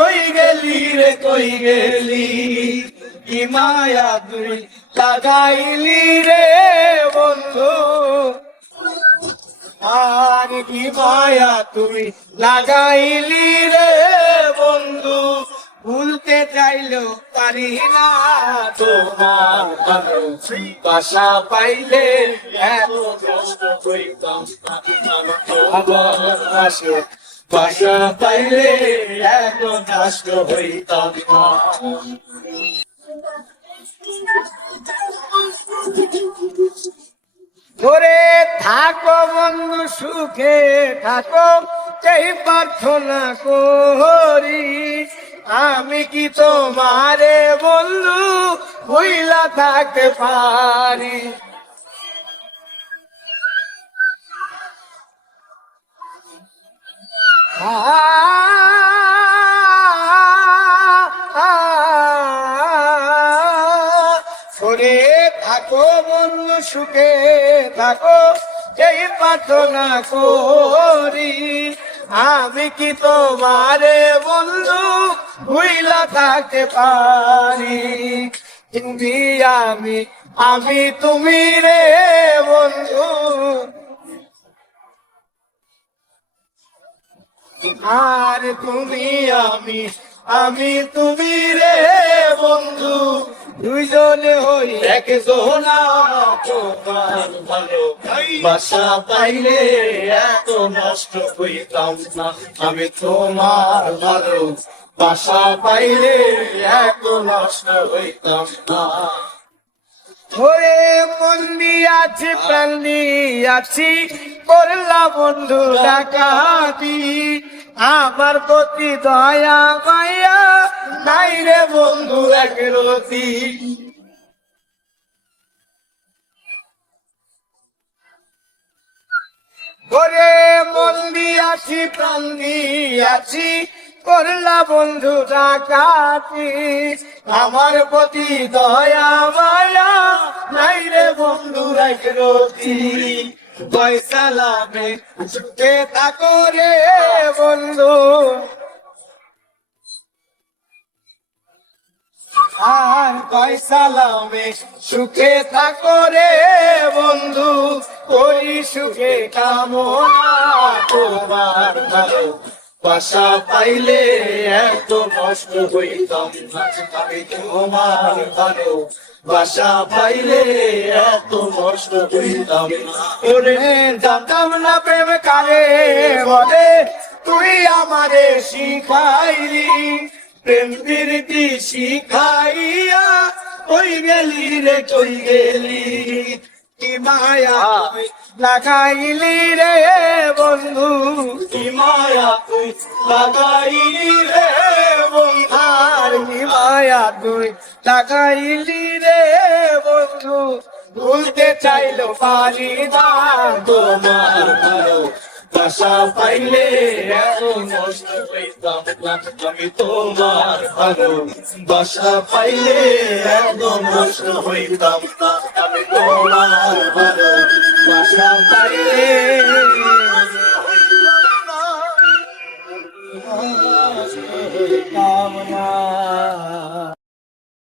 কই গেলি রে, কই গেলি? কি মায়া তুই লাগাইলি রে, বন্ধু? আর কি মায়া তুমি লাগাইলি রে, বন্ধু? ভুলতে চাইলেও পারি না তোমার বাসা পাইলে এত কষ্ট করিতাম। না। বাসা পাইলে এত কষ্ট হইতাম থাকো বন্ধু, সুখে থাকো, এই প্রার্থনা করি। আমি কি তোমারে বন্ধু হইলা থাকতে পারি? বন্ধু সুখে থাকো, এই প্রার্থনা করি। আমি কি তোমারে বন্ধু ভুইলা থাকতে পারি? তুমি আমি আমি তুমি রে বন্ধু। আর তুমি আমি আমি তুমি রে দুইজনে হই এক একজনা তোমার ভালো। বাসা পাইলে এত নষ্ট হইতাম না। আমি তোমার ভালো। বাসা পাইলে এত নষ্ট হইতাম না। ওরে মন দিয়াছি প্রাণ দিয়াছি করলা বন্ধু ডাকাতি। আমার প্রতি দয়া মায়া নাই রে বন্ধু, এক রতি। ওরে মন দিয়াছি, প্রাণ দিয়াছি, করলা বন্ধু ডাকাতি। আমার প্রতি দয়া মায়া নাই রে বন্ধু, এক রতি। পয়সা লাভে ছুটে থাকো রে বন্ধু। আর লাভে সুখে থাকো রে বন্ধু, করি সুখে কামনা তোমার ভালো। বাসা পাইলে এত কষ্ট হইতাম আমি তোমার ভালো। বাসা পাইলে এত কষ্ট হইতাম ওরে জানতাম না প্রেম কারে বলে, তুই আমারে শিখাইলি। প্রেম প্রীতি শিখাইয়া কই গেলি রে কই গেলি। কি মায়া লাগাইলি রে বন্ধু, কি মায়া তুই লাগাইলি রে বন্ধার কি মায়া তুই লাগাইলি রে বন্ধু। ভুলতে চাইলো পারি না তোমার ভালো বাসা পাইলে নষ্ট হইতাম না। আমি তোমার ভালো বাসা পাইলে একদম নষ্ট হইতাম না। আমি তোমার ভালো বাসা পাইলে